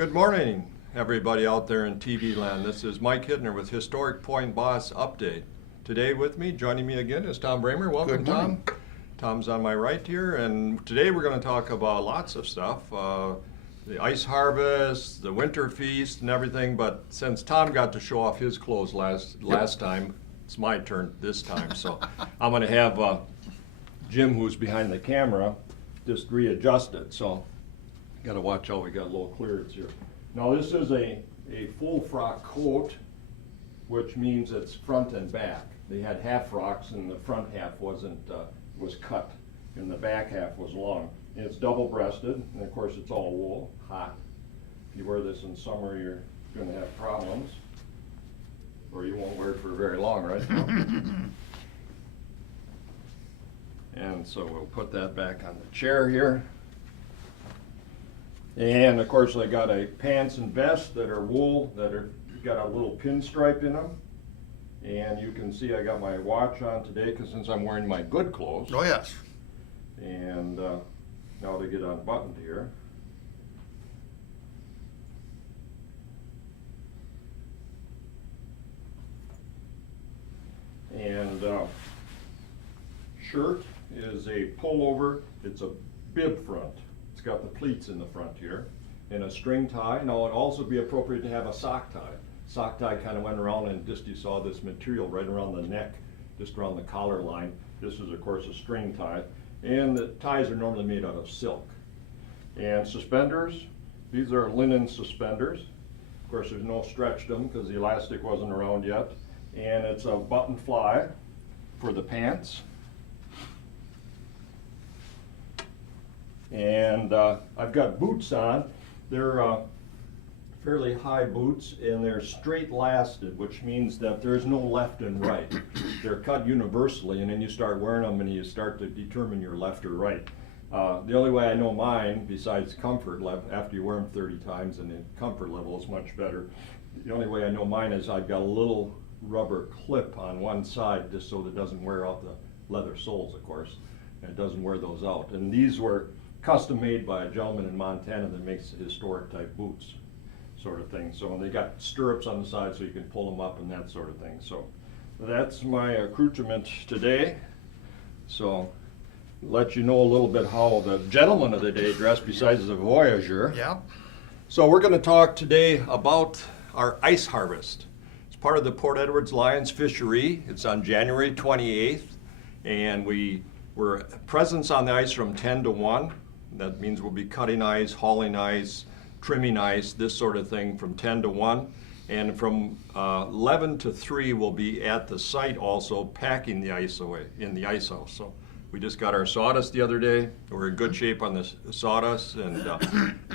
Good morning, everybody out there in TV land. This is Mike Hittner with Historic Point Boss Update. Today with me, joining me again, is Tom Bramer. Welcome, Good morning. Tom. Tom's on my right here, and today we're going to talk about lots of stuff. The ice harvest, the winter feast, and everything, but since Tom got to show off his clothes last time, it's my turn this time. So I'm going to have Jim, who's behind the camera, just readjust it. So got to watch out, we got a little clearance here. Now this is a full frock coat, which means it's front and back. They had half frocks and the front half was cut and the back half was long. And it's double breasted, and of course it's all wool, hot. If you wear this in summer, you're gonna have problems. Or you won't wear it for very long, right? And so we'll put that back on the chair here. And of course I got a pants and vest that are wool, that are got a little pinstripe in them. And you can see I got my watch on today, because since I'm wearing my good clothes. Oh, yes. And now to get unbuttoned here. And shirt is a pullover. It's a bib front. It's got the pleats in the front here, and a string tie. Now it'd also be appropriate to have a sock tie. Sock tie kind of went around, and just you saw this material right around the neck, just around the collar line. This is of course a string tie, and the ties are normally made out of silk. And suspenders, these are linen suspenders. Of course there's no stretch them because the elastic wasn't around yet. And it's a button fly for the pants. And I've got boots on. They're fairly high boots, and they're straight lasted, which means that there's no left and right. They're cut universally, and then you start wearing them and you start to determine your left or right. The only way I know mine, besides comfort, after you wear them 30 times and the comfort level is much better, the only way I know mine is I've got a little rubber clip on one side just so that it doesn't wear out the leather soles, of course, and it doesn't wear those out. And these were custom made by a gentleman in Montana that makes historic type boots, sort of thing. So they got stirrups on the side so you can pull them up and that sort of thing. So that's my accoutrement today. So let you know a little bit how the gentleman of the day dressed besides the voyageur. Yeah. So we're going to talk today about our ice harvest. It's part of the Port Edwards Lions Fishery. It's on January 28th, and we're presence on the ice from 10 to 1. That means we'll be cutting ice, hauling ice, trimming ice, this sort of thing from 10 to 1. And from 11 to 3 we'll be at the site also packing the ice away in the ice house. So we just got our sawdust the other day. We're in good shape on the sawdust, and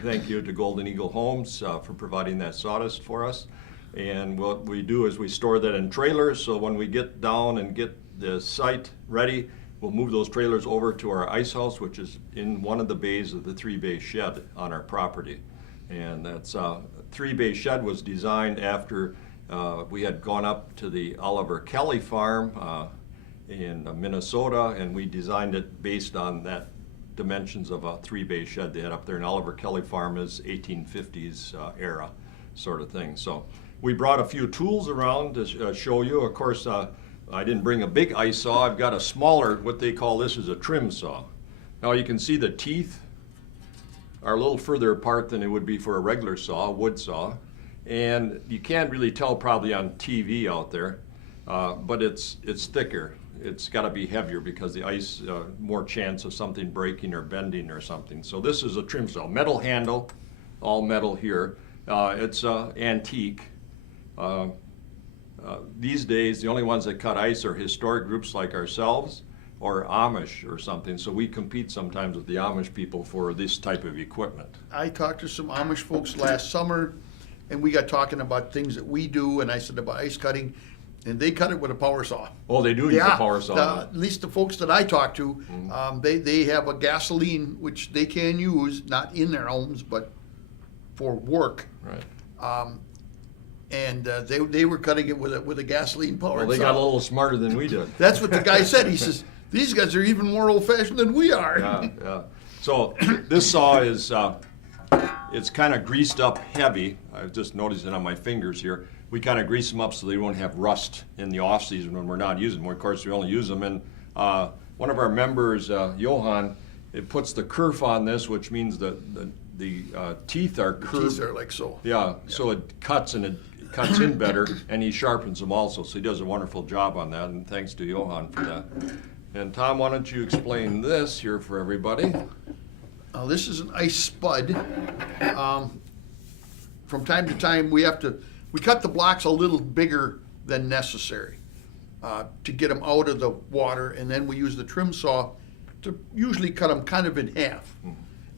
thank you to Golden Eagle Homes for providing that sawdust for us. And what we do is we store that in trailers, so when we get down and get the site ready, we'll move those trailers over to our ice house, which is in one of the bays of the 3-bay shed on our property. And that's 3-bay shed was designed after we had gone up to the Oliver Kelly farm in Minnesota, and we designed it based on that dimensions of a 3-bay shed they had up there. And Oliver Kelly farm is 1850s era sort of thing. So we brought a few tools around to show you. Of course, I didn't bring a big ice saw. I've got a smaller, what they call this is a trim saw. Now you can see the teeth are a little further apart than it would be for a regular saw, a wood saw. And you can't really tell probably on TV out there, but it's thicker. It's got to be heavier because the ice, more chance of something breaking or bending or something. So this is a trim saw. Metal handle, all metal here. It's antique. These days, the only ones that cut ice are historic groups like ourselves or Amish or something. So we compete sometimes with the Amish people for this type of equipment. I talked to some Amish folks last summer, and we got talking about things that we do, and I said about ice cutting, and they cut it with a power saw. Oh, they do use a power saw. At least the folks that I talked to, they have a gasoline, which they can use, not in their homes, but for work. Right. And they were cutting it with a gasoline powered saw. Well, they got a little smarter than we did. That's what the guy said. He says, these guys are even more old-fashioned than we are. Yeah, yeah. So this saw is it's kind of greased up heavy. I just noticed it on my fingers here. We kind of grease them up so they won't have rust in the off season when we're not using them. Of course, we only use them. And one of our members, Johan, it puts the kerf on this, which means the teeth are curved. Teeth are like so. Yeah, so it cuts and it cuts in better, and he sharpens them also. So he does a wonderful job on that, and thanks to Johan for that. And Tom, why don't you explain this here for everybody? This is an ice spud. From time to time, we cut the blocks a little bigger than necessary to get them out of the water, and then we use the trim saw to usually cut them kind of in half.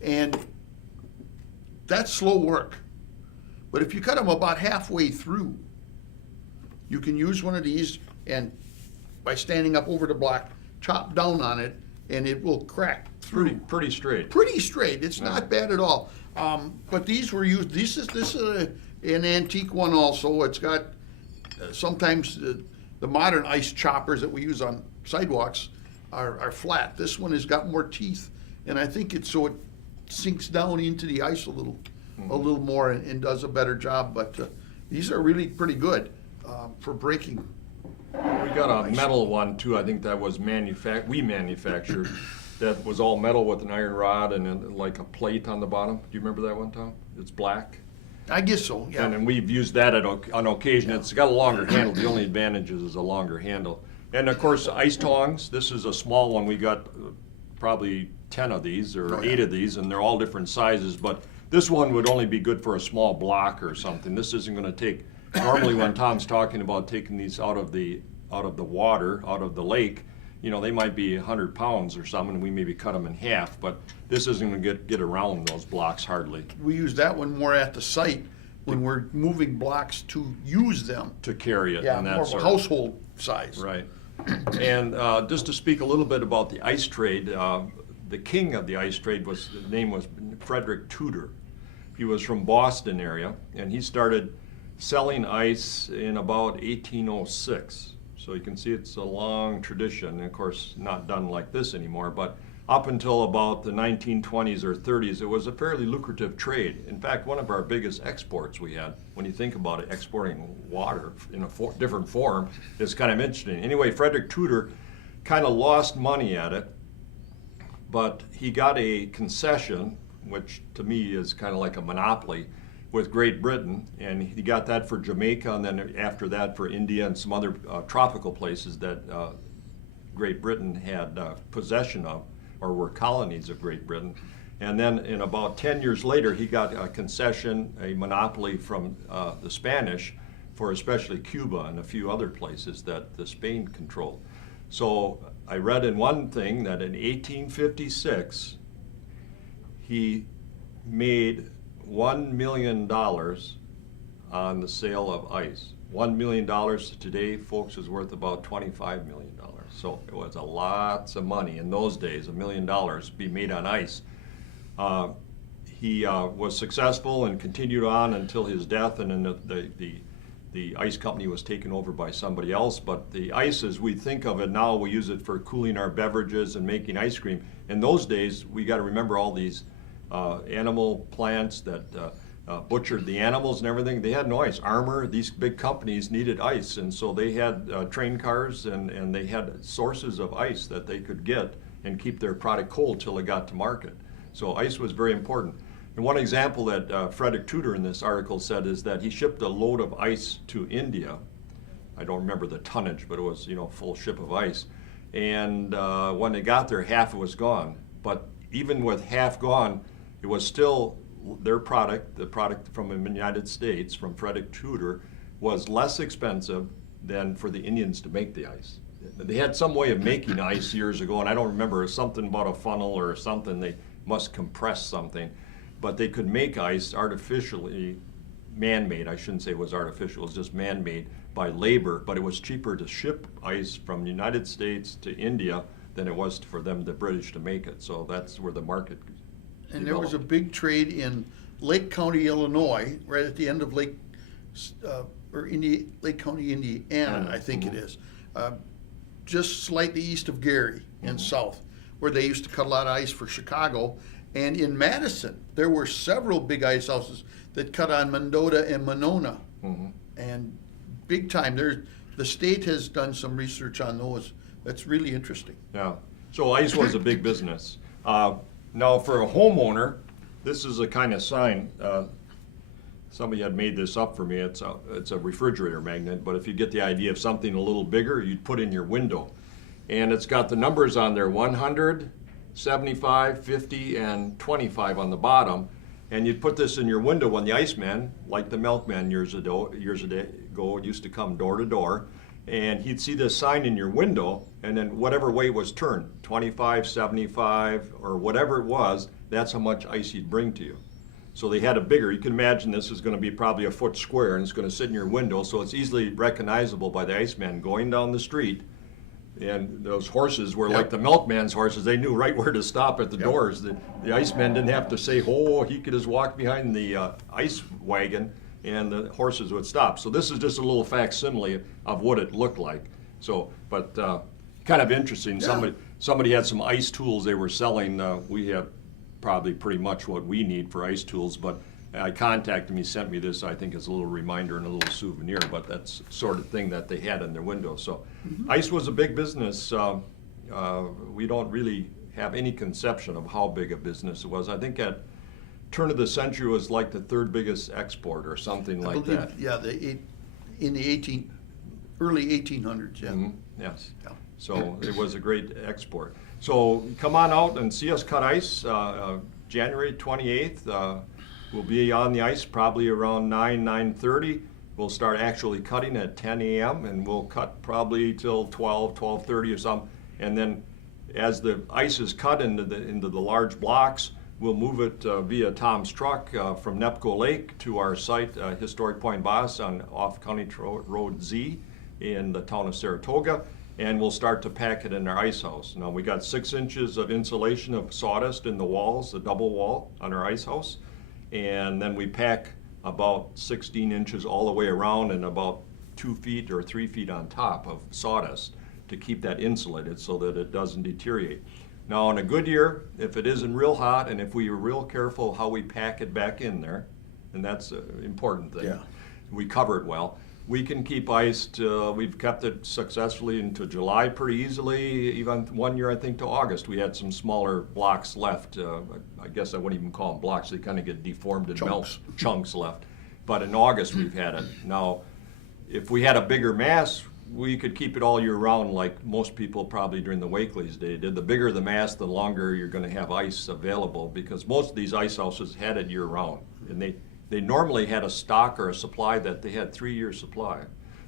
And that's slow work. But if you cut them about halfway through, you can use one of these and by standing up over the block, chop down on it, and it will crack through. Pretty straight. Pretty straight. It's not bad at all. But these were used. This is an antique one also. It's got sometimes the modern ice choppers that we use on sidewalks are flat. This one has got more teeth, and I think it's so it sinks down into the ice a little more and does a better job. But these are really pretty good for breaking. We got a metal one too. I think that was we manufactured. That was all metal with an iron rod and then like a plate on the bottom. Do you remember that one, Tom? It's black. I guess so, yeah. And we've used that on occasion. It's got a longer handle. The only advantage is a longer handle. And of course, ice tongs. This is a small one. We got probably 10 of these or 8 of these, and they're all different sizes. But this one would only be good for a small block or something. This isn't going to take. Normally, when Tom's talking about taking these out of the water, out of the lake, you know, they might be 100 pounds or something, and we maybe cut them in half, but this isn't going to get around those blocks hardly. We use that one more at the site when we're moving blocks to use them. To carry it. Yeah, and that more of a sort household size. Right. And just to speak a little bit about the ice trade, the king of the ice trade his name was Frederick Tudor. He was from Boston area, and he started selling ice in about 1806. So you can see it's a long tradition, and of course not done like this anymore, but up until about the 1920s or 30s, it was a fairly lucrative trade. In fact, one of our biggest exports we had, when you think about it, exporting water in a different form, is kind of interesting. Anyway, Frederick Tudor kind of lost money at it, but he got a concession, which to me is kind of like a monopoly, with Great Britain, and he got that for Jamaica, and then after that for India and some other tropical places that Great Britain had possession of, or were colonies of Great Britain. And then in about 10 years later, he got a concession, a monopoly from the Spanish for especially Cuba and a few other places that the Spain controlled. So I read in one thing that in 1856, he made $1 million on the sale of ice. $1 million today, folks, is worth about $25 million. So it was lots of money in those days, $1 million be made on ice. He was successful and continued on until his death, and then the ice company was taken over by somebody else. But the ice, as we think of it now, we use it for cooling our beverages and making ice cream. In those days, we got to remember all these animal plants that butchered the animals and everything. They had no ice. Armor, these big companies needed ice, and so they had train cars and they had sources of ice that they could get and keep their product cold till it got to market. So ice was very important. And one example that Frederick Tudor in this article said is that he shipped a load of ice to India. I don't remember the tonnage, but it was, a full ship of ice. And when they got there, half it was gone. But even with half gone, it was still their product, the product from the United States, from Frederick Tudor, was less expensive than for the Indians to make the ice. They had some way of making ice years ago, and I don't remember, something about a funnel or something. They must compress something. But they could make ice artificially, man-made. I shouldn't say it was artificial, it was just man-made by labor, but it was cheaper to ship ice from the United States to India than it was for them, the British, to make it. So that's where the market And there was a big trade in Lake County, Illinois, right at the end of Lake County, Indiana, I think it is, just slightly east of Gary and south, where they used to cut a lot of ice for Chicago. And in Madison, there were several big ice houses that cut on Mendota and Monona. And big time. The state has done some research on those. That's really interesting. Yeah. So ice was a big business. Now for a homeowner, this is a kind of sign. Somebody had made this up for me. It's a refrigerator magnet, but if you get the idea of something a little bigger, you'd put in your window. And it's got the numbers on there, 100, 75, 50, and 25 on the bottom. And you'd put this in your window when the iceman, like the milkman years ago, used to come door to door, and he'd see this sign in your window, and then whatever way it was turned, 25, 75, or whatever it was, that's how much ice he'd bring to you. So they had a bigger, you can imagine this is going to be probably a foot square, and it's going to sit in your window, so it's easily recognizable by the iceman going down the street. And those horses were like the milkman's horses. They knew right where to stop at the doors. The iceman didn't have to say, oh, he could just walk behind the ice wagon and the horses would stop. So this is just a little facsimile of what it looked like. So, but kind of interesting. Yeah. Somebody had some ice tools they were selling. We have probably pretty much what we need for ice tools, but I contacted him, he sent me this, I think it's a little reminder and a little souvenir, but that's the sort of thing that they had in their window. So ice was a big business. We don't really have any conception of how big a business it was. I think at turn of the century was like the third biggest export or something like that. Yeah, in the early 1800s, yeah. Yes. Yeah. So it was a great export. So come on out and see us cut ice January 28th. We'll be on the ice probably around 9:30. We'll start actually cutting at 10 a.m. and we'll cut probably till 12:30 or something. And then as the ice is cut into the large blocks, we'll move it via Tom's truck from Nepco Lake to our site, Historic Point Boss on off County Road Z in the town of Saratoga. And we'll start to pack it in our ice house. Now we got 6 inches of insulation of sawdust in the walls, the double wall on our ice house. And then we pack about 16 inches all the way around and about 2 feet or 3 feet on top of sawdust to keep that insulated so that it doesn't deteriorate. Now in a good year, if it isn't real hot and if we are real careful how we pack it back in there, and that's an important thing, we cover it well, we can keep ice we've kept it successfully into July pretty easily. Even one year, I think, to August. We had some smaller blocks left. I guess I wouldn't even call them blocks. They kind of get deformed and melt chunks left. But in August, we've had it. Now, if we had a bigger mass, we could keep it all year round like most people probably during the Wakely's day did. The bigger the mass, the longer you're going to have ice available because most of these ice houses had it year round. And they normally had a stock or a supply that they had 3-year supply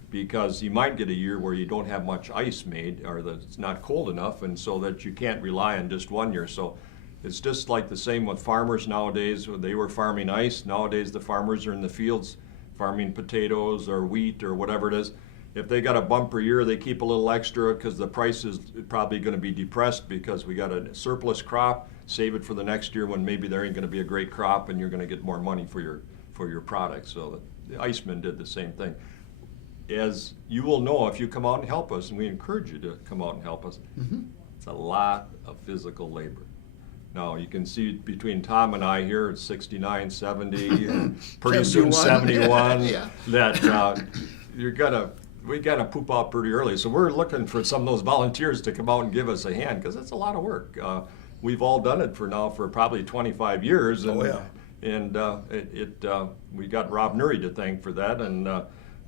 because you might get a year where you don't have much ice made or that it's not cold enough and so that you can't rely on just 1 year. So it's just like the same with farmers nowadays. They were farming ice. Nowadays the farmers are in the fields farming potatoes or wheat or whatever it is. If they got a bumper year, they keep a little extra because the price is probably going to be depressed because we got a surplus crop. Save it for the next year when maybe there ain't going to be a great crop and you're going to get more money for your product. So the Iceman did the same thing. As you will know if you come out and help us, and we encourage you to come out and help us, it's a lot of physical labor. Now you can see between Tom and I here, it's 69, 70, and pretty soon 71, that we gotta poop out pretty early. So we're looking for some of those volunteers to come out and give us a hand because it's a lot of work. We've all done it for probably 25 years. And, we got Rob Nuri to thank for that, and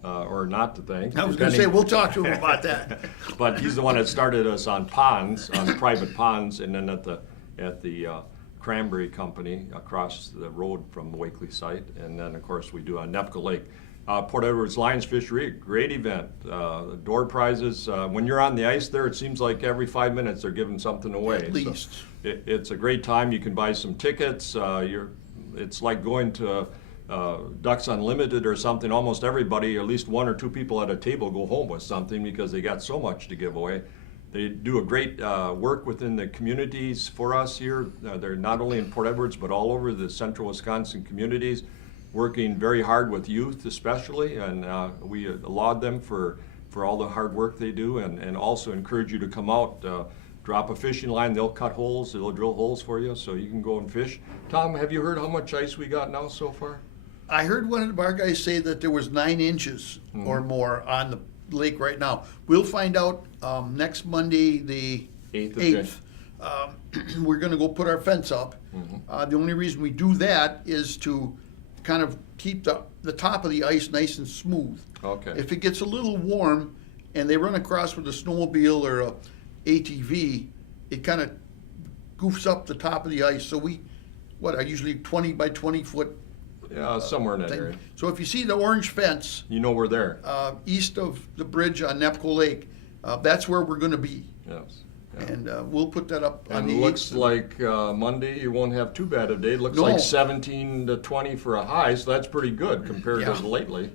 or not to thank. I was going to say, we'll talk to him about that. But he's the one that started us on ponds, on private ponds, and then at the Cranberry Company across the road from the Wakely site. And then, of course, we do on Nepco Lake. Port Edwards Lions Fishery, great event. Door prizes. When you're on the ice there, it seems like every 5 minutes they're giving something away. At least. So it's a great time. You can buy some tickets. It's like going to Ducks Unlimited or something. Almost everybody, at least 1 or 2 people at a table, go home with something because they got so much to give away. They do a great work within the communities for us here. They're not only in Port Edwards, but all over the central Wisconsin communities, working very hard with youth especially, and we laud them for all the hard work they do, and also encourage you to come out. drop a fishing line, they'll cut holes, they'll drill holes for you so you can go and fish. Tom, have you heard how much ice we got now so far? I heard one of our guys say that there was 9 inches or more on the lake right now. We'll find out next Monday, the 8th. We're going to go put our fence up. The only reason we do that is to kind of keep the top of the ice nice and smooth. Okay. If it gets a little warm and they run across with a snowmobile or a ATV, it kind of goofs up the top of the ice. So I usually 20 by 20 foot. Yeah, somewhere in that thing. area. So if you see the orange fence, You know we're there. east of the bridge on Nepco Lake, that's where we're going to be. Yes. Yeah. And we'll put that up on And the it looks 8th. like Monday you won't have too bad a day. It looks No. like 17 to 20 for a high, so that's pretty good compared Yeah. to lately.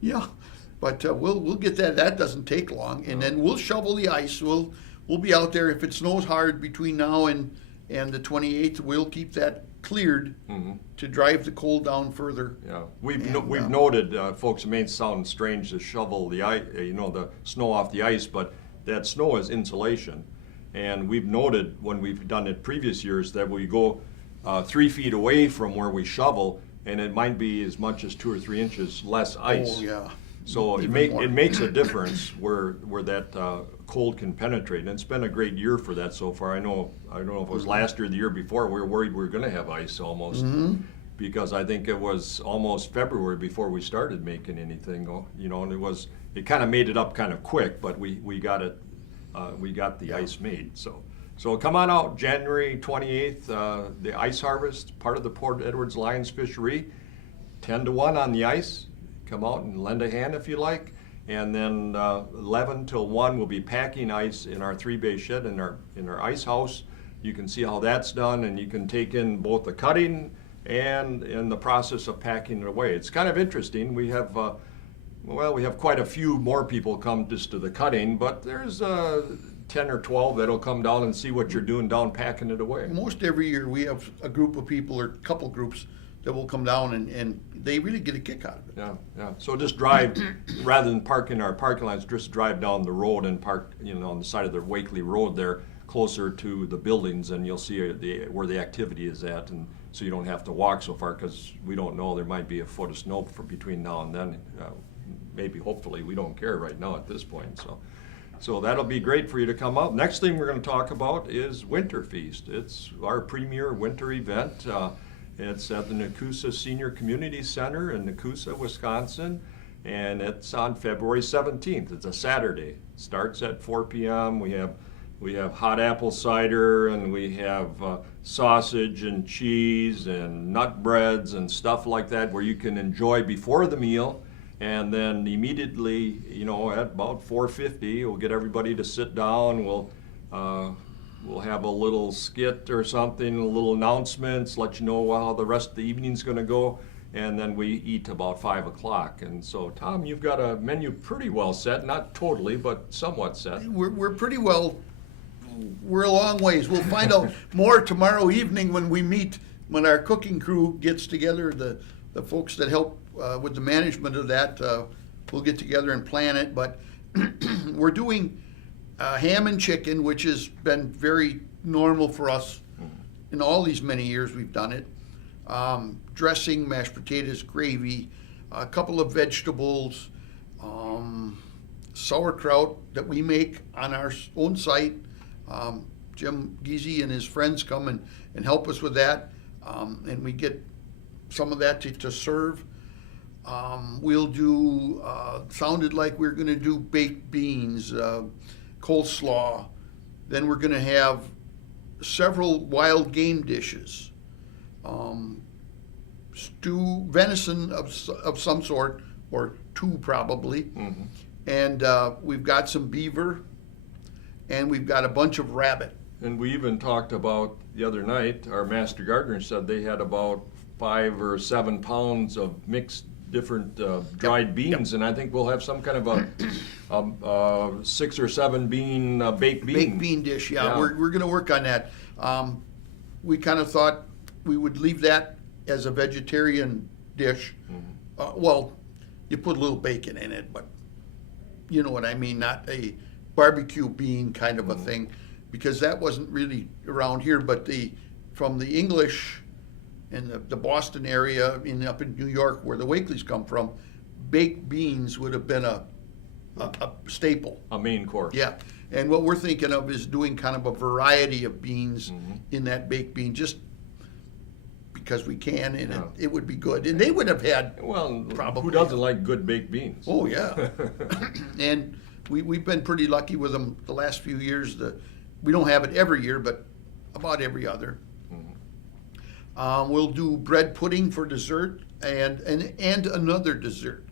Yeah, but we'll get that. That doesn't take long, and then we'll shovel the ice. We'll be out there. If it snows hard between now and the 28th, we'll keep that cleared to drive the cold down further. Yeah, we've And, noted, folks. It may sound strange to shovel the ice, the snow off the ice, but that snow is insulation, and we've noted when we've done it previous years that we go 3 feet away from where we shovel, and it might be as much as 2 or 3 inches less ice. Oh yeah. So Even more. it makes a difference where that cold can penetrate, and it's been a great year for that so far. I don't know if it was last year or the year before, we were worried we were going to have ice almost, because I think it was almost February before we started making anything. And it kind of made it up kind of quick, but we got it, we got the ice made. So come on out, January 28th, the ice harvest, part of the Port Edwards Lions Fishery, 10 to 1 on the ice. Come out and lend a hand if you like. And then 11 till 1 we'll be packing ice in our 3-bay shed in our ice house. You can see how that's done, and you can take in both the cutting and in the process of packing it away. It's kind of interesting. We have quite a few more people come just to the cutting, but there's 10 or 12 that'll come down and see what you're doing down packing it away. Most every year we have a group of people or a couple groups that will come down and they really get a kick out of it. Yeah. So just drive, rather than park in our parking lots, just drive down the road and park, on the side of the Wakely Road there, closer to the buildings, and you'll see where the activity is at, and so you don't have to walk so far, because we don't know, there might be a foot of snow between now and then. Maybe, hopefully, we don't care right now at this point. So that'll be great for you to come out. Next thing we're going to talk about is Winter Feast. It's our premier winter event. It's at the Nakusa Senior Community Center in Nakusa, Wisconsin, and it's on February 17th. It's a Saturday. It starts at 4 p.m. We have hot apple cider, and we have sausage and cheese and nut breads and stuff like that, where you can enjoy before the meal. And then immediately, at about 4:50, we'll get everybody to sit down. We'll have a little skit or something, a little announcements, let you know how the rest of the evening's going to go, and then we eat about 5 o'clock. And so, Tom, you've got a menu pretty well set, not totally, but somewhat set. We're pretty well. We're a long ways. We'll find out more tomorrow evening when our cooking crew gets together. The folks that help with the management of that, we'll get together and plan it. But we're doing ham and chicken, which has been very normal for us in all these many years we've done it. Dressing, mashed potatoes, gravy, a couple of vegetables, sauerkraut that we make on our own site. Jim Giese and his friends come and help us with that, and we get some of that to serve. We'll do, sounded like we're going to do baked beans, coleslaw. Then we're going to have several wild game dishes, stew, venison of some sort, or 2 probably, and we've got some beaver, and we've got a bunch of rabbit. And we even talked about the other night, our master gardener said they had about 5 or 7 pounds of mixed different dried beans, and I think we'll have some kind of a 6 or 7 bean baked bean Dish. Yeah. We're going to work on that. We kind of thought we would leave that as a vegetarian dish. Well, you put a little bacon in it, but you know what I mean, not a barbecue bean kind of a thing. because that wasn't really around here, but from the English and the Boston area up in New York where the Wakeleys come from, baked beans would have been a staple. A main course. Yeah, and what we're thinking of is doing kind of a variety of beans Mm-hmm. in that baked bean, just because we can, and Yeah. it would be good. And they would have had, Well, Probably. who doesn't like good baked beans? oh yeah. And we've been pretty lucky with them the last few years. We don't have it every year, but about every other. We'll do bread pudding for dessert and another dessert.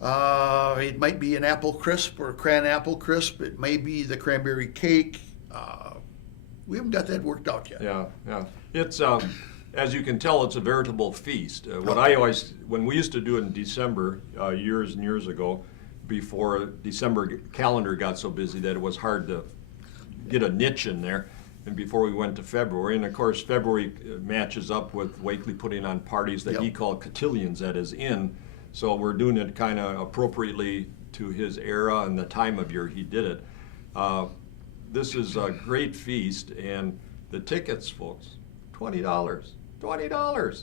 It might be an apple crisp or a cran apple crisp. It may be the cranberry cake. We haven't got that worked out yet. Yeah, yeah. It's as you can tell, it's a veritable feast. When we used to do it in December, years and years ago, before December calendar got so busy that it was hard to get a niche in there, and before we went to February, and of course February matches up with Wakely putting on parties that he Yep. called cotillions, that is in. So we're doing it kind of appropriately to his era and the time of year he did it. This is a great feast, and the tickets, folks, $20. $20.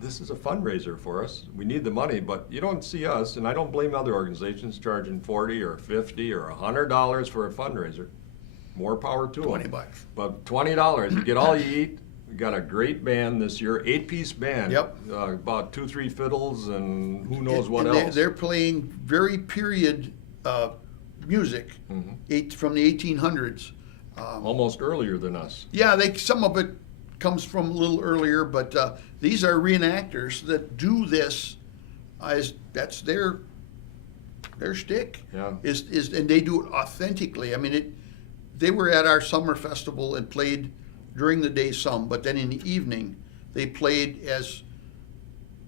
This is a fundraiser for us. We need the money, but you don't see us, and I don't blame other organizations charging $40 or $50 or $100 for a fundraiser. More power to them. $20. But $20, you get all you eat. We got a great band this year, 8-piece band. Yep. About 2-3 fiddles and who knows what And else. They're playing very period music, Mm-hmm. from the 1800s. Almost earlier than us. Yeah, some of it comes from a little earlier, but these are reenactors that do this as that's their shtick. Yeah. And they do it authentically. I mean, they were at our summer festival and played during the day some, but then in the evening they played as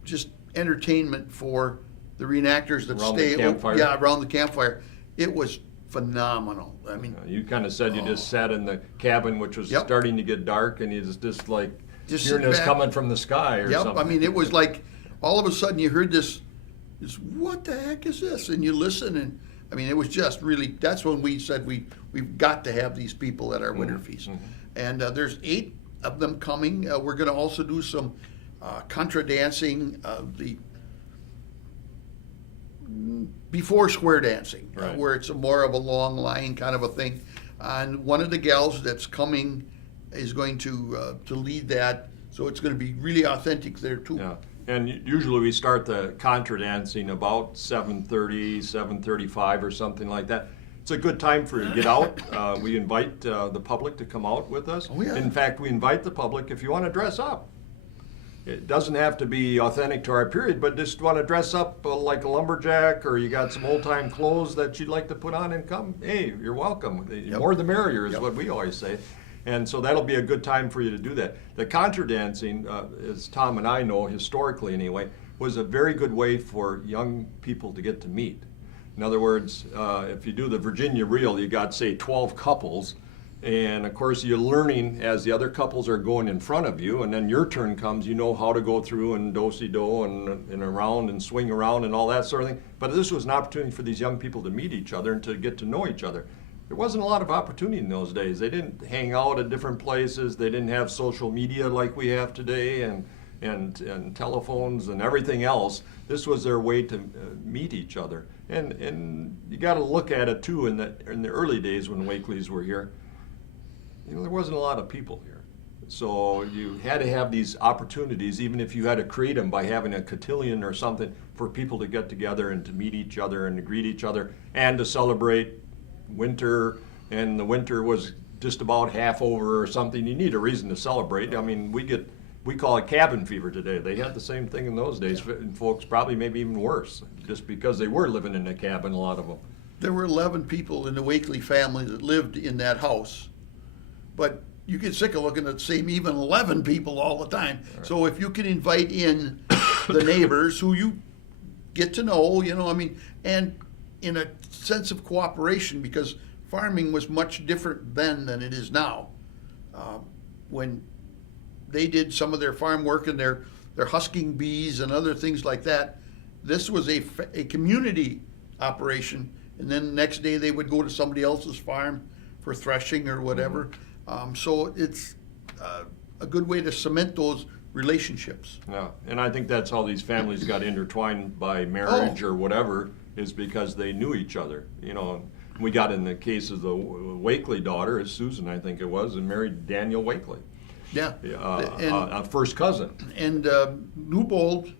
just entertainment for the reenactors that Around the stay campfire? Yeah, around the campfire. It was phenomenal. I mean, You kind of said you just sat in the cabin, which was Yep. starting to get dark, and you just like Just hearing sit this back. coming from the sky or yep. something. I mean, it was like all of a sudden you heard this. What the heck is this? And you listen, and I mean, it was just really. That's when we said we've got to have these people at our winter feast. And there's 8 of them coming. We're going to also do some contra dancing, before square dancing, Right. where it's more of a long line kind of a thing. And one of the gals that's coming is going to lead that, so it's going to be really authentic there too. Yeah, and usually we start the contra dancing about 7:30, 7:35 or something like that. It's a good time for you to get out. We invite the public to come out with us. Oh, yeah. In fact, we invite the public if you want to dress up. It doesn't have to be authentic to our period, but just want to dress up like a lumberjack, or you got some old-time clothes that you'd like to put on and come, hey, you're welcome. The more the merrier is Yep. what we always say. And so that'll be a good time for you to do that. The contra dancing, as Tom and I know, historically anyway, was a very good way for young people to get to meet. In other words, if you do the Virginia reel, you got, say, 12 couples, and of course you're learning as the other couples are going in front of you, and then your turn comes, you know how to go through and do-si-do and around and swing around and all that sort of thing. But this was an opportunity for these young people to meet each other and to get to know each other. There wasn't a lot of opportunity in those days. They didn't hang out at different places. They didn't have social media like we have today and telephones and everything else. This was their way to meet each other. And you got to look at it too in the early days when Wakeleys were here. You know, there wasn't a lot of people here. So you had to have these opportunities, even if you had to create them by having a cotillion or something, for people to get together and to meet each other and to greet each other and to celebrate winter. And the winter was just about half over or something. You need a reason to celebrate. I mean, we call it cabin fever today. They had the same thing in those days, and folks probably maybe even worse, just because they were living in a cabin, a lot of them. There were 11 people in the Wakely family that lived in that house. But you get sick of looking at the same even 11 people all the time. Right. So if you can invite in the neighbors who you get to know, I mean, and in a sense of cooperation, because farming was much different then than it is now. When they did some of their farm work and their husking bees and other things like that, this was a community operation, and then the next day they would go to somebody else's farm for threshing or whatever. So it's a good way to cement those relationships. Yeah, and I think that's how these families got intertwined by marriage or whatever, is because they knew each other. You know, we got in the case of the Wakely daughter, is Susan, I think it was, and married Daniel Wakely, Yeah. a first cousin. And Newbold,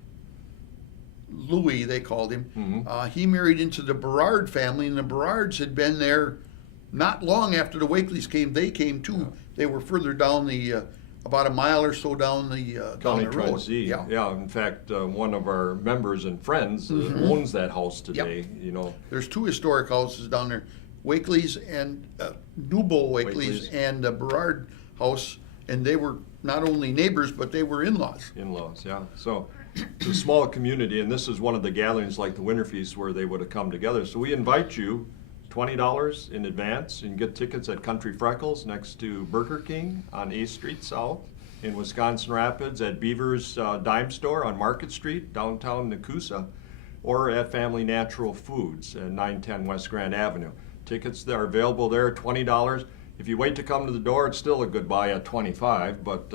Louis, they called him, he married into the Berard family, and the Berards had been there not long after the Wakeleys came. They came too. Yeah. They were further down the, about a mile or so down the County road. Trustee. Yeah. In fact, one of our members and friends owns that house today. You know, There's two historic houses down there, Wakeleys and Newbold Wakeleys and the Berard house, and they were not only neighbors, but they were in-laws. in-laws. Yeah. So it's a small community, and this is one of the gatherings like the Winter Feast where they would have come together. So we invite you. $20 in advance. You can get tickets at Country Freckles next to Burger King on 8th Street South, in Wisconsin Rapids at Beaver's Dime Store on Market Street, downtown Nakusa, or at Family Natural Foods at 910 West Grand Avenue. Tickets that are available there, $20. If you wait to come to the door, it's still a good buy at $25, but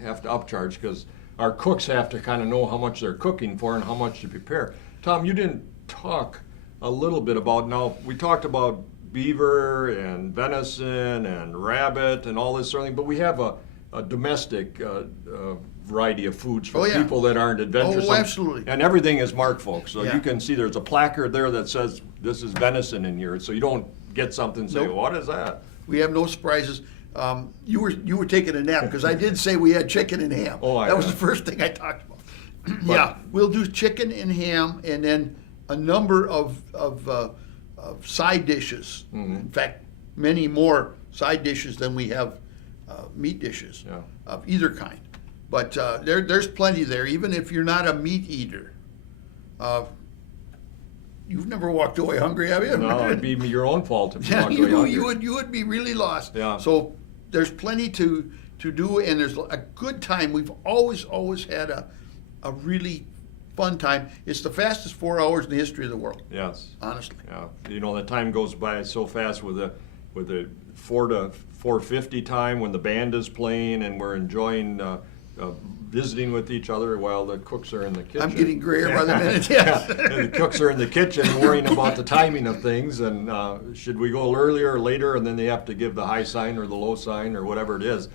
we have to upcharge because our cooks have to kind of know how much they're cooking for and how much to prepare. Tom, you didn't talk a little bit about, now we talked about beaver and venison and rabbit and all this sort of thing, but we have a domestic variety of foods for people that aren't adventurous. Oh, absolutely. And everything is marked, folks. So Yeah. you can see there's a placard there that says this is venison in here, so you don't get something and say, Nope. what is that? We have no surprises. You were taking a nap because I did say we had chicken and ham. That was the first thing I talked about. Yeah, we'll do chicken and ham, and then a number of side dishes. In fact, many more side dishes than we have meat dishes of either kind. But there's plenty there, even if you're not a meat eater. You've never walked away hungry, have you? No, it'd be your own fault if you walked away hungry. you would be really lost. Yeah. So there's plenty to do, and there's a good time. We've always had a really fun time. It's the fastest 4 hours in the history of the world. Yes. Honestly. Yeah. You know, the time goes by so fast with the 4 to 4:50 time when the band is playing and we're enjoying visiting with each other while the cooks are in the kitchen. I'm getting grayer by the minute, yes. And the cooks are in the kitchen worrying about the timing of things and should we go earlier or later, and then they have to give the high sign or the low sign or whatever it is.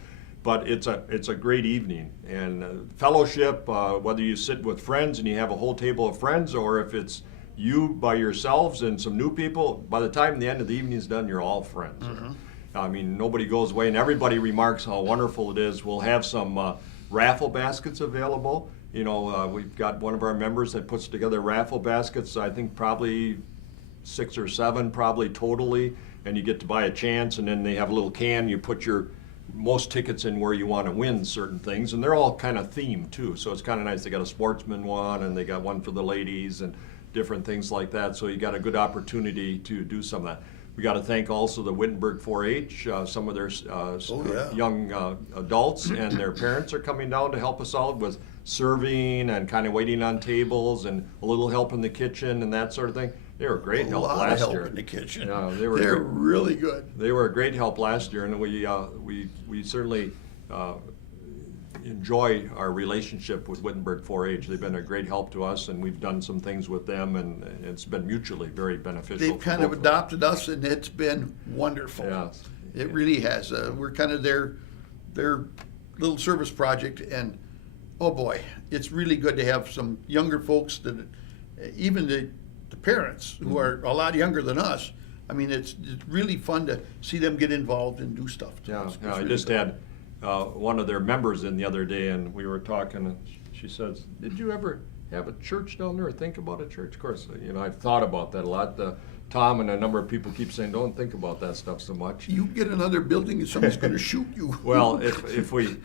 But it's a great evening, and fellowship, whether you sit with friends and you have a whole table of friends, or if it's you by yourselves and some new people, by the time the end of the evening is done, you're all friends. I mean, nobody goes away, and everybody remarks how wonderful it is. We'll have some raffle baskets available. You know, we've got one of our members that puts together raffle baskets, I think probably 6 or 7 probably totally, and you get to buy a chance, and then they have a little can, you put your most tickets in where you want to win certain things, and they're all kind of themed too, so it's kind of nice. They got a sportsman one, and they got one for the ladies, and different things like that, so you got a good opportunity to do some of that. We got to thank also the Wittenberg 4-H, some of their young adults and their parents are coming down to help us out with serving and kind of waiting on tables and a little help in the kitchen and that sort of thing. They were great help last year. A lot of help in the kitchen. Yeah, they're really good. They were a great help last year, and we certainly enjoy our relationship with Wittenberg 4-H. They've been a great help to us, and we've done some things with them, and it's been mutually very beneficial. They've kind of adopted us, and it's been wonderful. Yes. It really has. We're kind of their little service project, and oh boy, it's really good to have some younger folks that, even the parents who are a lot younger than us. I mean, it's really fun to see them get involved and do stuff. Yeah, It's I really just good. had one of their members in the other day, and we were talking, and she says, "Did you ever have a church down there or think about a church?" Of course, you know, I've thought about that a lot. Tom and a number of people keep saying, "Don't think about that stuff so much." You get another building and somebody's going to shoot you. Well, if we,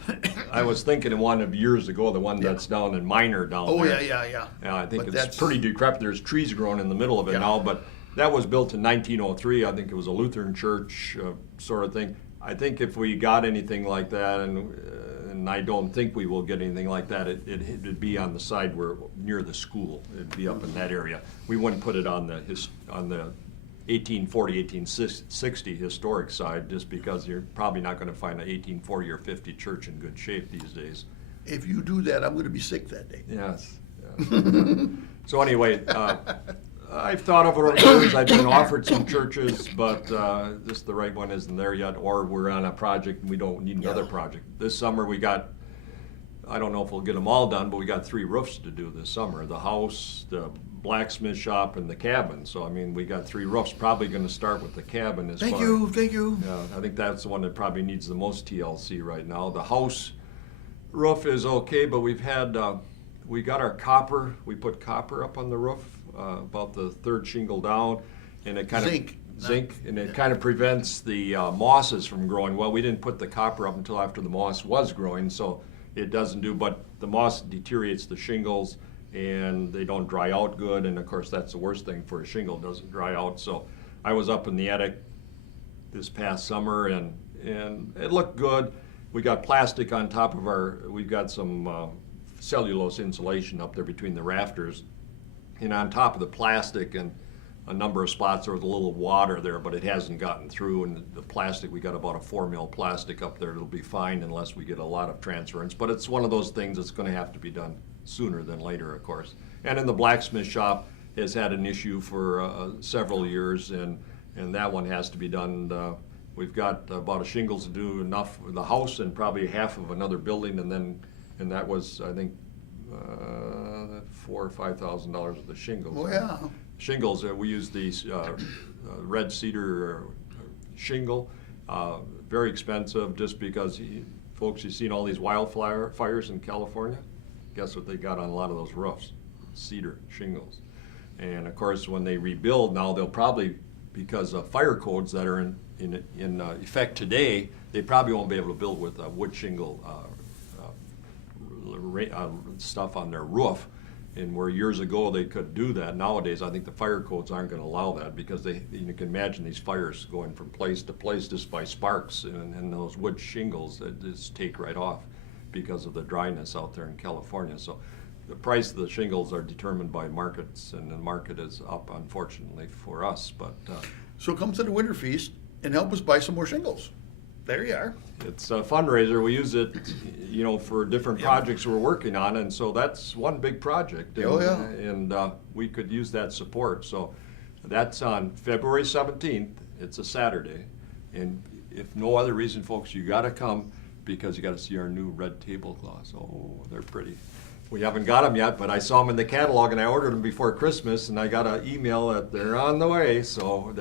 I was thinking of one of years ago, the one that's down in Minor down Oh, there. yeah. I think But it's that's- pretty decrepit. There's trees growing in the middle of it now, but that was built in 1903. I think it was a Lutheran church sort of thing. I think if we got anything like that, and I don't think we will get anything like that, it'd be on the side where near the school. It'd be up in that area. We wouldn't put it on the 1840, 1860 historic side, just because you're probably not going to find an 1840 or 50 church in good shape these days. If you do that, I'm going to be sick that day. Yes. So anyway, I've thought of it over the years. I've been offered some churches, but just the right one isn't there yet, or we're on a project and we don't need another project. This summer we got, I don't know if we'll get them all done, but we got 3 roofs to do this summer. The house, the blacksmith shop, and the cabin. So I mean, we got 3 roofs. Probably going to start with the cabin as Thank far. Thank you. Yeah, I think that's the one that probably needs the most TLC right now. The house roof is okay, but we've had, we got our copper, we put copper up on the roof, about the 3rd shingle down, and it kind of zinc, and it kind of prevents the mosses from growing. Well, we didn't put the copper up until after the moss was growing, so it doesn't do, but the moss deteriorates the shingles and they don't dry out good, and of course that's the worst thing for a shingle, doesn't dry out. So I was up in the attic this past summer and it looked good. We got plastic on top of we've got some cellulose insulation up there between the rafters, and on top of the plastic and a number of spots there was a little water there, but it hasn't gotten through, and the plastic, we got about a 4 mil plastic up there. It'll be fine unless we get a lot of transference, but it's one of those things that's going to have to be done sooner than later, of course. And in the blacksmith shop has had an issue for several years, and that one has to be done. We've got about a shingles to do enough for the house and probably half of another building, and that was, I think, $4,000 or $5,000 of the shingles. Oh, yeah. Shingles, we use these red cedar shingle, very expensive, just because folks, you've seen all these wildfires in California. Guess what they got on a lot of those roofs? Cedar shingles. And of course, when they rebuild now, they'll probably, because of fire codes that are in effect today, they probably won't be able to build with wood shingle stuff on their roof. And where years ago they could do that, nowadays I think the fire codes aren't going to allow that, because you can imagine these fires going from place to place just by sparks, and those wood shingles that just take right off because of the dryness out there in California. So the price of the shingles are determined by markets, and the market is up, unfortunately for us. But So come to the Winter Feast and help us buy some more shingles. There you are. it's a fundraiser. We use it, for different projects we're working on, and so that's one big project. And, Oh, yeah. And we could use that support. So that's on February 17th. It's a Saturday, and if no other reason, folks, you got to come, because you got to see our new red tablecloths. Oh, they're pretty. We haven't got them yet, but I saw them in the catalog, and I ordered them before Christmas, and I got an email that they're on the way, so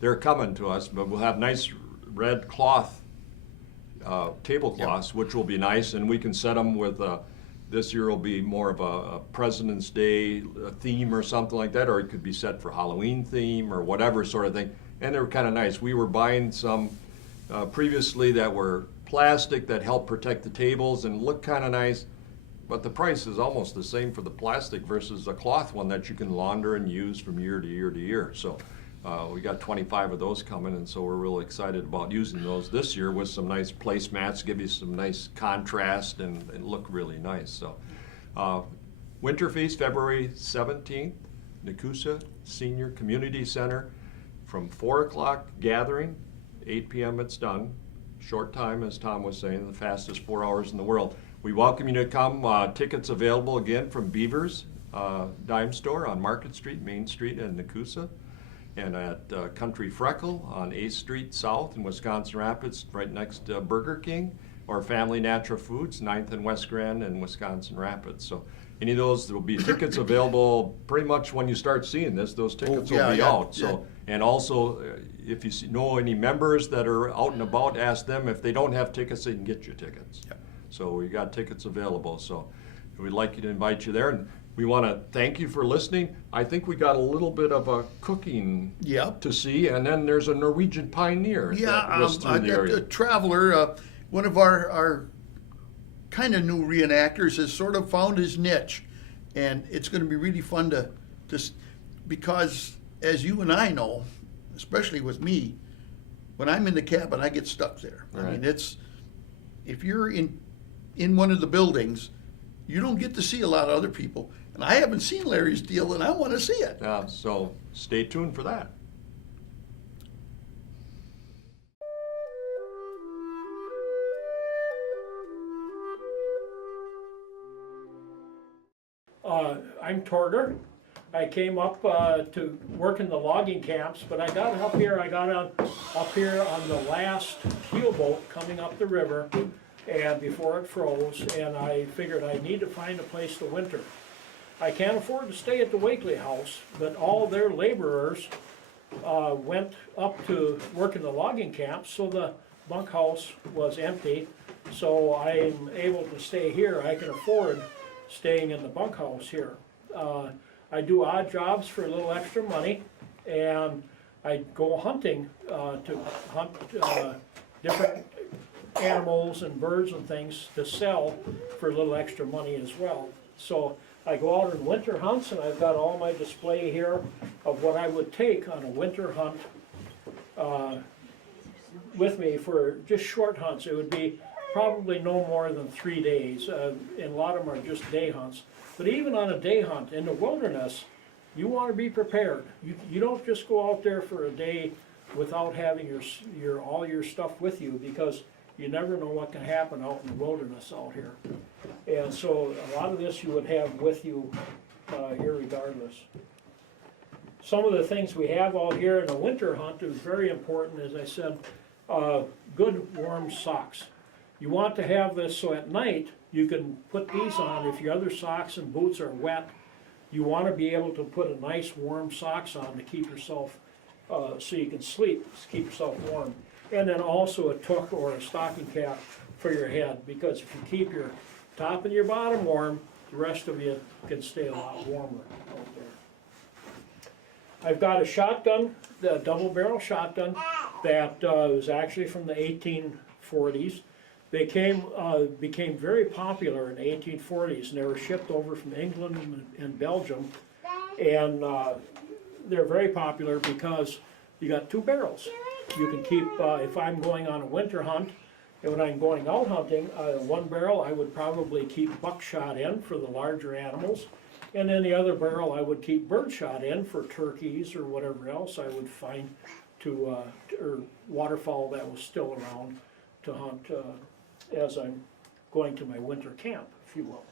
they're coming to us. But we'll have nice red cloth tablecloths, which will be nice, and we can set them with, this year will be more of a President's Day theme or something like that, or it could be set for Halloween theme or whatever sort of thing, and they're kind of nice. We were buying some previously that were plastic that helped protect the tables and look kind of nice, but the price is almost the same for the plastic versus the cloth one that you can launder and use from year to year to year. So we got 25 of those coming, and so we're really excited about using those this year with some nice placemats, give you some nice contrast and look really nice. So Winter Feast, February 17th, Nakusa Senior Community Center, from 4 o'clock gathering, 8 p.m. it's done. Short time, as Tom was saying, the fastest 4 hours in the world. We welcome you to come. Tickets available again from Beaver's Dime Store on Market Street, Main Street in Nakusa, and at Country Freckle on 8th Street South in Wisconsin Rapids, right next to Burger King, or Family Natural Foods, 9th and West Grand in Wisconsin Rapids. So any of those, there will be tickets available pretty much when you start seeing this. Those tickets will be out. So, and also, if you know any members that are out and about, ask them. If they don't have tickets, they can get you tickets. Yep. So we got tickets available. So we'd like you to invite you there. And we want to thank you for listening. I think we got a little bit of a cooking to see, and then there's a Norwegian pioneer that was through the area. A traveler, one of our kind of new reenactors has sort of found his niche, and it's going to be really fun to because as you and I know, especially with me, when I'm in the cabin, I get stuck there. Right. I mean, if you're in one of the buildings, you don't get to see a lot of other people. And I haven't seen Larry's deal, and I want to see it. So stay tuned for that. I'm Torger. I came up to work in the logging camps, but I got up here on the last keelboat coming up the river, and before it froze, and I figured I need to find a place to winter. I can't afford to stay at the Wakely house, but all their laborers went up to work in the logging camp, so the bunkhouse was empty. So I'm able to stay here. I can afford staying in the bunkhouse here. I do odd jobs for a little extra money, and I go hunting to hunt different animals and birds and things to sell for a little extra money as well. So I go out on winter hunts, and I've got all my display here of what I would take on a winter hunt with me for just short hunts. It would be probably no more than 3 days, and a lot of them are just day hunts. But even on a day hunt in the wilderness, you want to be prepared. You don't just go out there for a day without having all your stuff with you, because you never know what can happen out in the wilderness out here. And so a lot of this you would have with you irregardless. Some of the things we have out here in a winter hunt is very important, as I said, good warm socks. You want to have this so at night you can put these on. If your other socks and boots are wet, you want to be able to put a nice warm socks on to keep yourself, so you can sleep, keep yourself warm. And then also a toque or a stocking cap for your head, because if you keep your top and your bottom warm, the rest of you can stay a lot warmer out there. I've got a shotgun, the double barrel shotgun, that was actually from the 1840s. They became very popular in the 1840s, and they were shipped over from England and Belgium, and they're very popular because you got 2 barrels. You can keep, if I'm going on a winter hunt, and when I'm going out hunting, 1 barrel I would probably keep buckshot in for the larger animals, and then the other barrel I would keep birdshot in for turkeys or whatever else I would find or waterfowl that was still around to hunt as I'm going to my winter camp, if you will.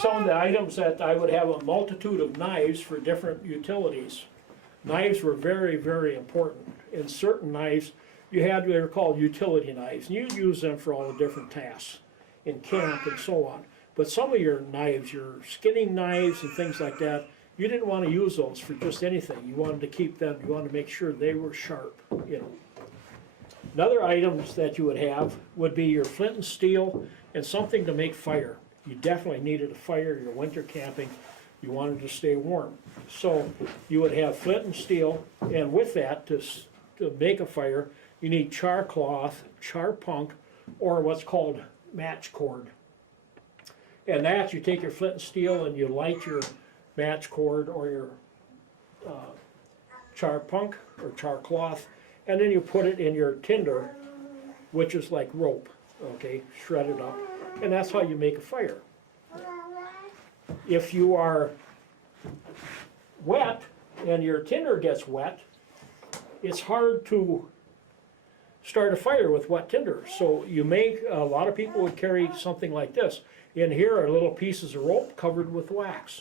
Some of the items that I would have a multitude of knives for different utilities. Knives were very, very important. In certain knives, they were called utility knives, and you'd use them for all the different tasks in camp and so on. But some of your knives, your skinning knives and things like that, you didn't want to use those for just anything. You wanted to keep them, you wanted to make sure they were sharp, you know. Another items that you would have would be your flint and steel and something to make fire. You definitely needed a fire. You're winter camping. You wanted to stay warm. So you would have flint and steel, and with that, to make a fire, you need char cloth, char punk, or what's called match cord. And that, you take your flint and steel and you light your match cord or your char punk or char cloth, and then you put it in your tinder, which is like rope, okay, shredded up, and that's how you make a fire. If you are wet and your tinder gets wet, it's hard to start a fire with wet tinder. So a lot of people would carry something like this. In here are little pieces of rope covered with wax.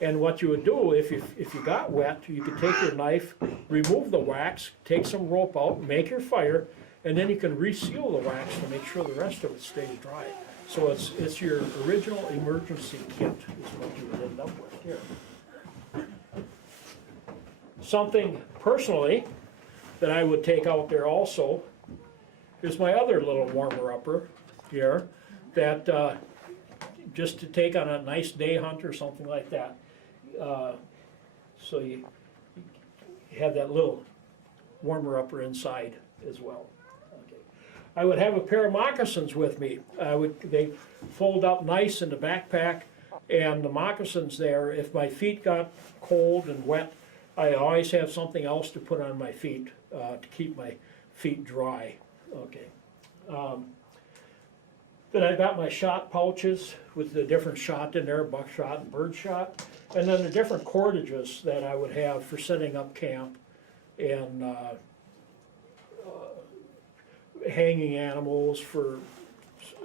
And what you would do, if you got wet, you could take your knife, remove the wax, take some rope out, make your fire, and then you can reseal the wax to make sure the rest of it stays dry. So it's your original emergency kit is what you would end up with here. Something personally that I would take out there also is my other little warmer-upper here that just to take on a nice day hunt or something like that. So you have that little warmer-upper inside as well. Okay. I would have a pair of moccasins with me. They fold up nice in the backpack, and the moccasins there, if my feet got cold and wet, I always have something else to put on my feet to keep my feet dry. Okay. Then I've got my shot pouches with the different shot in there, buckshot and birdshot, and then the different cordages that I would have for setting up camp and hanging animals for,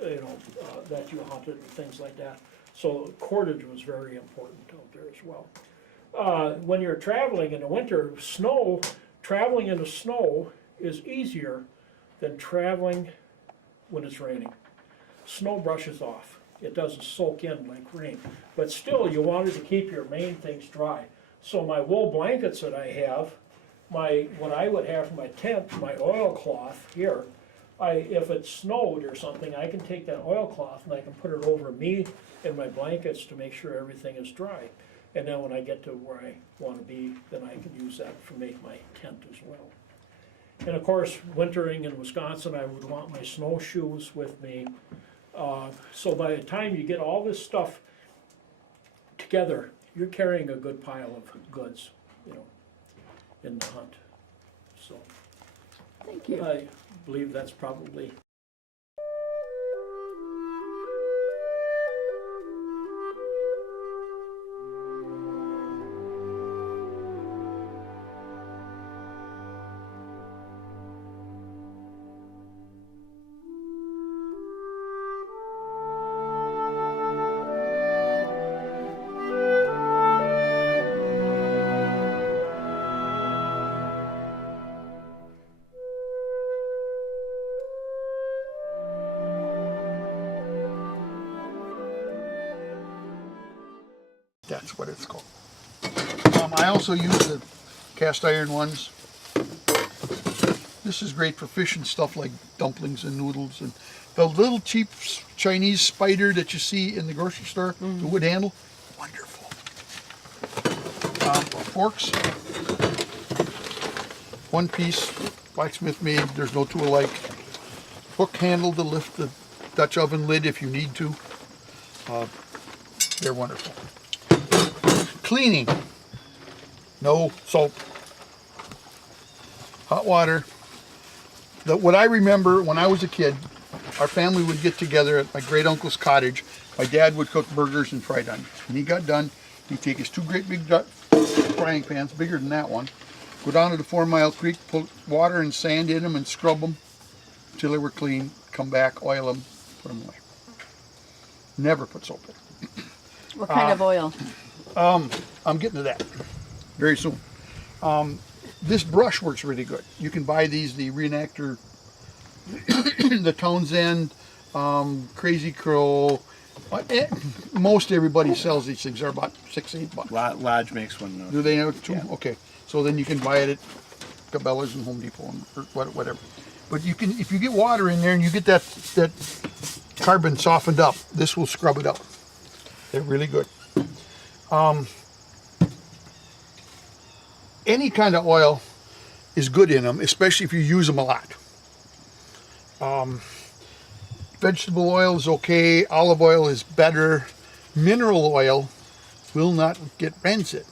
that you hunted and things like that. So cordage was very important out there as well. When you're traveling in the winter, traveling in the snow is easier than traveling when it's raining. Snow brushes off. It doesn't soak in like rain. But still, you wanted to keep your main things dry. So my wool blankets that I have, what I would have for my tent, my oilcloth here, if it snowed or something, I can take that oilcloth and I can put it over me and my blankets to make sure everything is dry. And then when I get to where I want to be, then I can use that to make my tent as well. And of course, wintering in Wisconsin, I would want my snowshoes with me. So by the time you get all this stuff together, you're carrying a good pile of goods, in the hunt. So Thank you. I believe that's probably. That's what it's called. I also use the cast iron ones. This is great for fishing stuff like dumplings and noodles, and the little cheap Chinese spider that you see in the grocery store, the wood handle, wonderful. Forks, one piece, blacksmith made, there's no two alike. Hook handle to lift the Dutch oven lid if you need to. They're wonderful. Cleaning, no soap, hot water. What I remember when I was a kid, our family would get together at my great uncle's cottage. My dad would cook burgers and fried onions. When he got done, he'd take his two great big frying pans, bigger than that one, go down to the 4 Mile Creek, put water and sand in them and scrub them until they were clean, come back, oil them, put them away. Never put soap in. What kind of oil? I'm getting to that very soon. This brush works really good. You can buy these, the Reenactor, the Townsend, Crazy Crow. Most everybody sells these things. They're about $6-8. Lodge makes one. Do they have two? Yeah. Okay. So then you can buy it at Cabela's and Home Depot or whatever. But you can, if you get water in there and you get that carbon softened up, this will scrub it up. They're really good. Any kind of oil is good in them, especially if you use them a lot. Vegetable oil is okay. Olive oil is better. Mineral oil will not get rancid.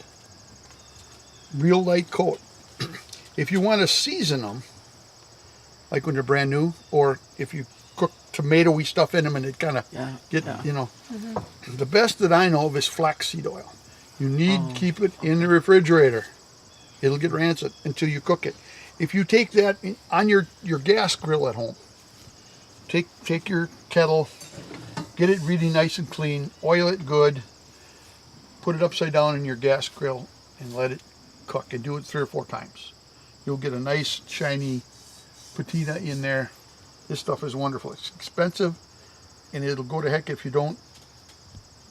Real light coat. If you want to season them, like when they're brand new, or if you cook tomatoey stuff in them and it kind of the best that I know of is flaxseed oil. You need to keep it in the refrigerator. It'll get rancid until you cook it. If you take that on your gas grill at home, take your kettle, get it really nice and clean, oil it good, put it upside down in your gas grill and let it cook, and do it 3 or 4 times. You'll get a nice shiny patina in there. This stuff is wonderful. It's expensive and it'll go to heck if you don't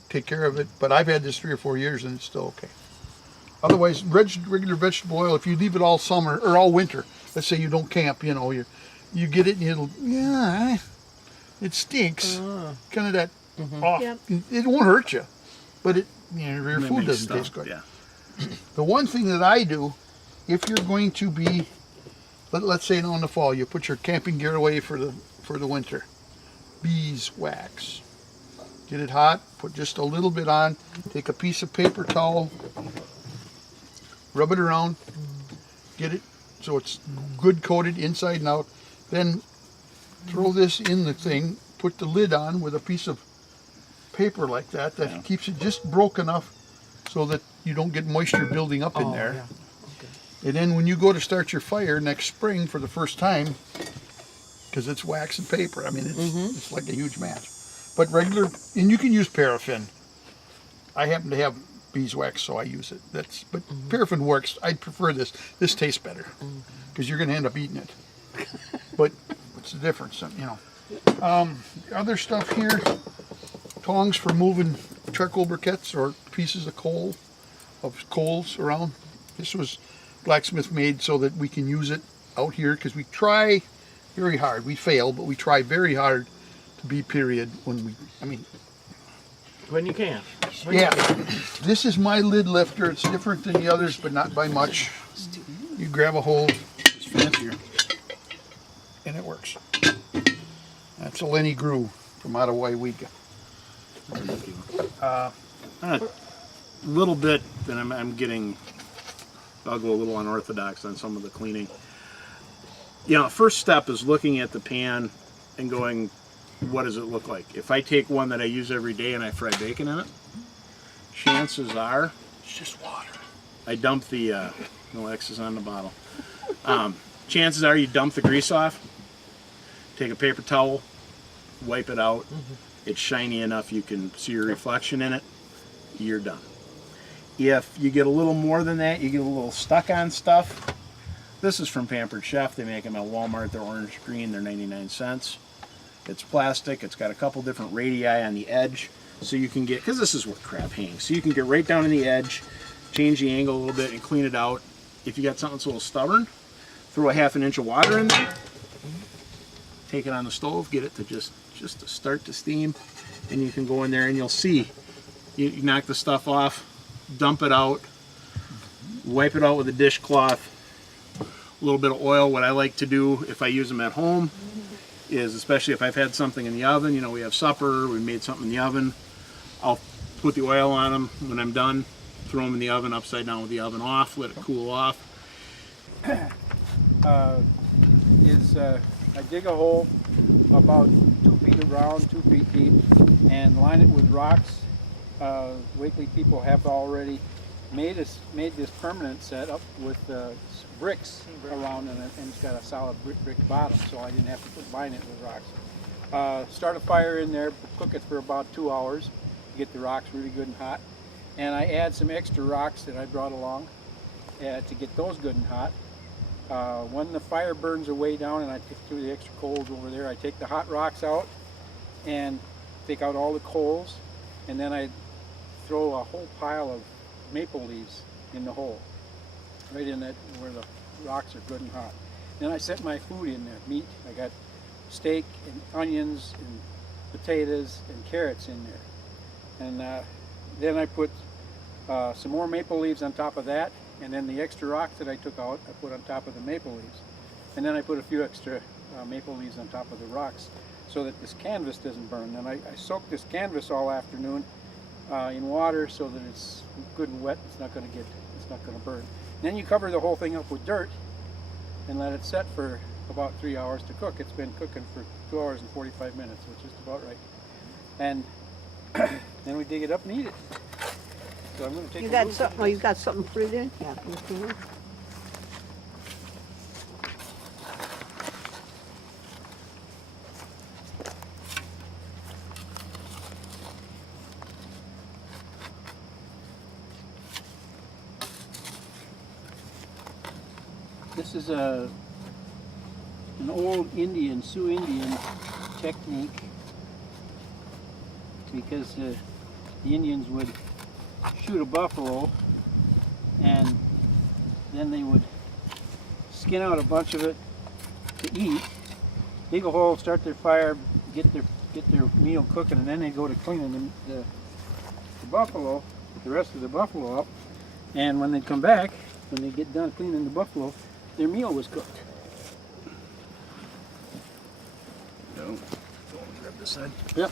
take care of it, but I've had this 3 or 4 years and it's still okay. Otherwise, regular vegetable oil, if you leave it all summer or all winter, let's say you don't camp, you get it and it'll, it stinks. Kind of that off. Yep. It won't hurt you, but your food doesn't taste good. Yeah. The one thing that I do, if you're going to be, let's say in the fall, you put your camping gear away for the winter. Beeswax. Get it hot, put just a little bit on, take a piece of paper towel, rub it around, get it so it's good coated inside and out. Then throw this in the thing, put the lid on with a piece of paper like that keeps it just broke enough so that you don't get moisture building up in there. Yeah. Okay. And then when you go to start your fire next spring for the first time, because it's wax and paper, I mean, it's like a huge match. But regular, and you can use paraffin. I happen to have beeswax, so I use it. But paraffin works. I prefer this. This tastes better because you're going to end up eating it. But what's the difference? Other stuff here, tongs for moving charcoal briquettes or pieces of coals around. This was blacksmith made so that we can use it out here because we try very hard. We fail, but we try very hard to be period when When you can. This is my lid lifter. It's different than the others, but not by much. You grab a hold, it's fancier, and it works. That's a Lenny Grew from out of Waiwika. A little bit, then I'm getting, I'll go a little unorthodox on some of the cleaning. First step is looking at the pan and going, what does it look like? If I take one that I use every day and I fry bacon in it, chances are It's just water. I dump the, no X's on the bottle. Chances are you dump the grease off, take a paper towel, wipe it out. It's shiny enough you can see your reflection in it, you're done. If you get a little more than that, you get a little stuck on stuff. This is from Pampered Chef. They make them at Walmart. They're orange green. They're 99 cents. It's plastic. It's got a couple different radii on the edge. So you can get, because this is where crap hangs. So you can get right down in the edge, change the angle a little bit and clean it out. If you got something that's a little stubborn, throw a half an inch of water in there. Take it on the stove, get it to just to start to steam. And you can go in there and you'll see. You knock the stuff off, dump it out, wipe it out with a dishcloth. A little bit of oil. What I like to do if I use them at home is, especially if I've had something in the oven, we have supper, we made something in the oven, I'll put the oil on them when I'm done, throw them in the oven upside down with the oven off, let it cool off. I dig a hole about 2 feet around, 2 feet deep, and line it with rocks. Wakely people have already made this permanent setup with bricks around in it, and it's got a solid brick bottom, so I didn't have to line it with rocks. Start a fire in there, cook it for about 2 hours, get the rocks really good and hot, and I add some extra rocks that I brought along to get those good and hot. When the fire burns away down and I threw the extra coals over there, I take the hot rocks out and take out all the coals, and then I throw a whole pile of maple leaves in the hole, right in that where the rocks are good and hot. Then I set my food in there, meat. I got steak and onions and potatoes and carrots in there. And then I put some more maple leaves on top of that, and then the extra rocks that I took out, I put on top of the maple leaves. And then I put a few extra maple leaves on top of the rocks so that this canvas doesn't burn. And I soaked this canvas all afternoon in water so that it's good and wet. It's not going to burn. Then you cover the whole thing up with dirt and let it set for about 3 hours to cook. It's been cooking for 2 hours and 45 minutes, which is about right. And then we dig it up and eat it. So I'm going to take You a got look. something, oh, you got something fruit in? Yeah. Mhm. This is an old Sioux Indian technique, because the Indians would shoot a buffalo and then they would skin out a bunch of it to eat, dig a hole, start their fire, get their meal cooking, and then they go to cleaning the buffalo, the rest of the buffalo up. And when they come back, when they get done cleaning the buffalo, their meal was cooked. No. Grab this side. Yep.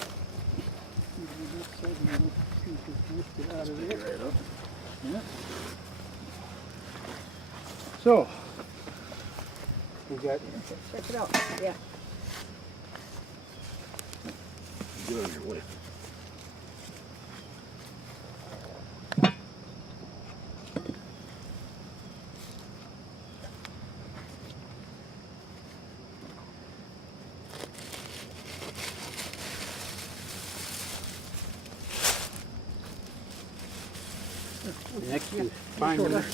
Yeah. So, we got, Check it out. Yeah. Get out of your way. Next to pine are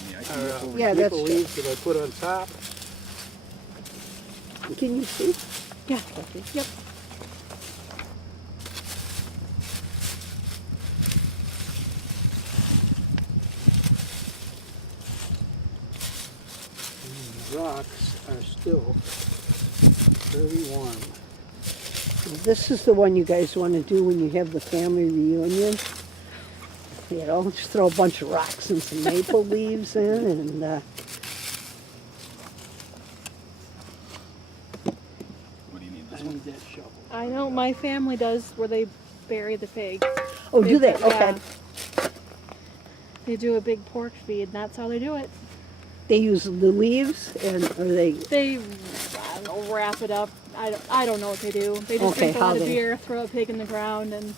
Yeah, that's maple true. leaves that I put on top. Can you see? Yeah. Yep. The rocks are still very warm. This is the one you guys want to do when you have the family reunion. You know, just throw a bunch of rocks and some maple leaves in, and What do you need I this one? need that shovel. I know my family does where they bury the pig. oh, do they? Yeah. Okay. They do a big pork feed, and that's how they do it. They use the leaves, and or they. They, I don't know, wrap it up. I don't know what they do. They just Okay, drink a how lot of they- beer, throw a pig in the ground, and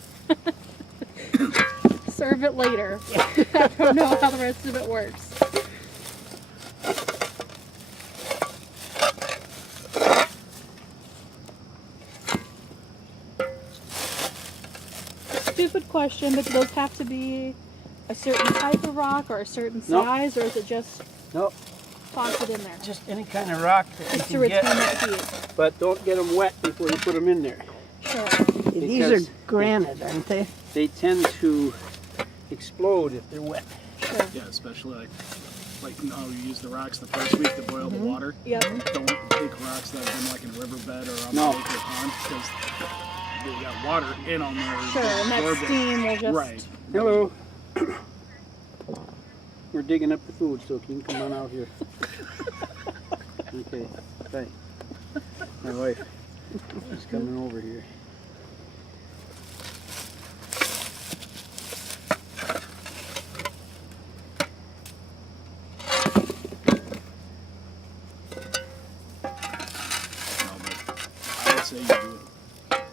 serve it later. I don't know how the rest of it works. Stupid question, but do those have to be a certain type of rock or a certain Nope. size, or is it just Nope, toss it in there? just any kind of rock that Just to you retain can get, that heat. but don't get them wet before you put them in there. Sure. These Because are granite, aren't they? they tend to explode if they're wet. Sure. Yeah, especially like you know how you use the rocks the first week to boil the water. Yep. Don't take rocks that have been like in a riverbed or up No. a lake or pond because they got water in on there. Sure, and that absorb it. steam will just. Right. Hello. We're digging up the food, so can you come on out here? Okay, bye. My wife is coming over here. I would say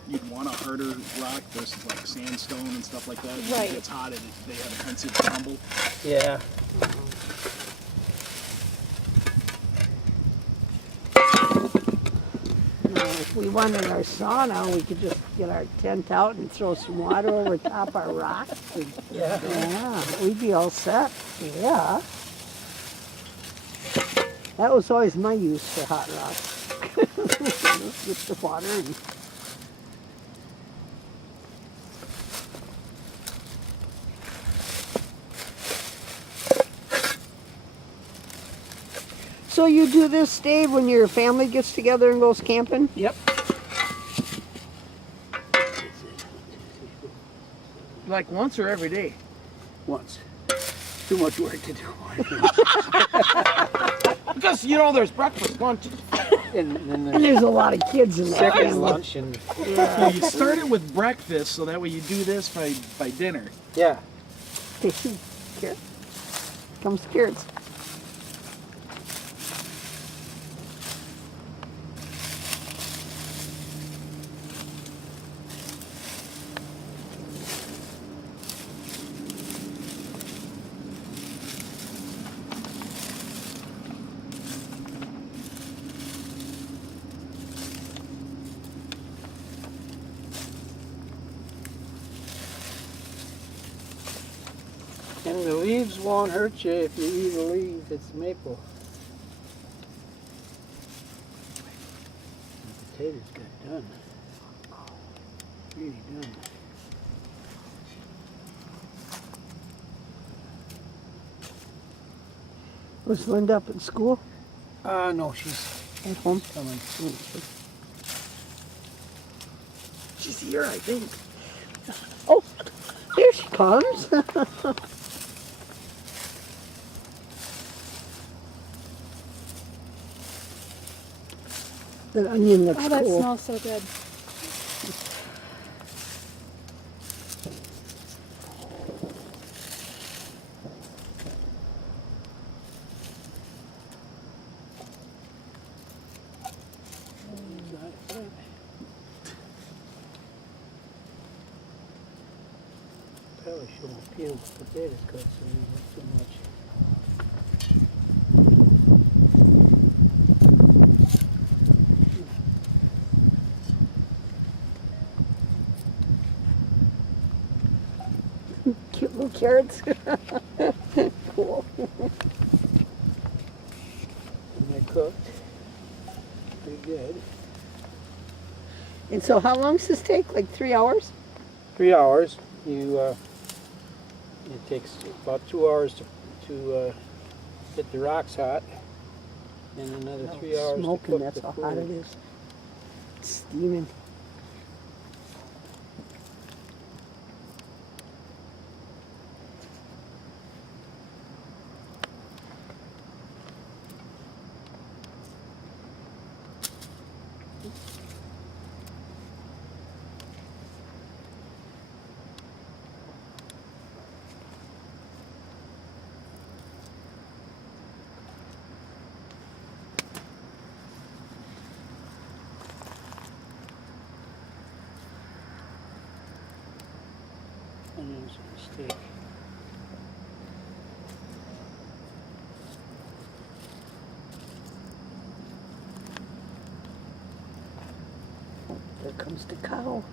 you'd want a harder rock versus like sandstone and stuff like that. When Right. it gets hot, they have a tendency to crumble. Yeah. Now, if we wanted our sauna, we could just get our tent out and throw some water over top our rocks. And, Yeah. yeah, we'd be all set. Yeah. That was always my use for hot rocks. Get the water and So you do this, Dave, when your family gets together and goes camping? Yep. Like once or every day? Once. Too much work to do. Because, you know, there's breakfast, lunch. And then And there's a lot of kids in that second family. lunch and Well, you start it with breakfast, so that way you do this by dinner. yeah. Carrots. Comes carrots. And the leaves won't hurt you if you eat a leaf. It's maple. The potatoes got done. Really done. Was Linda up at school? No, she's At home? coming. She's here, I think. Oh, here she comes. That onion looks Oh, that cool. smells so good. Probably shouldn't peel the potatoes cut so you have too much. Cute little carrots. Cool. And they're cooked. Pretty good. And so how long does this take? Like 3 hours? 3 hours. It takes about 2 hours to get the rocks hot, and another 3 hours Smoking, to cook that's the how food. hot it is. It's steaming. And there's a steak. There comes the cow.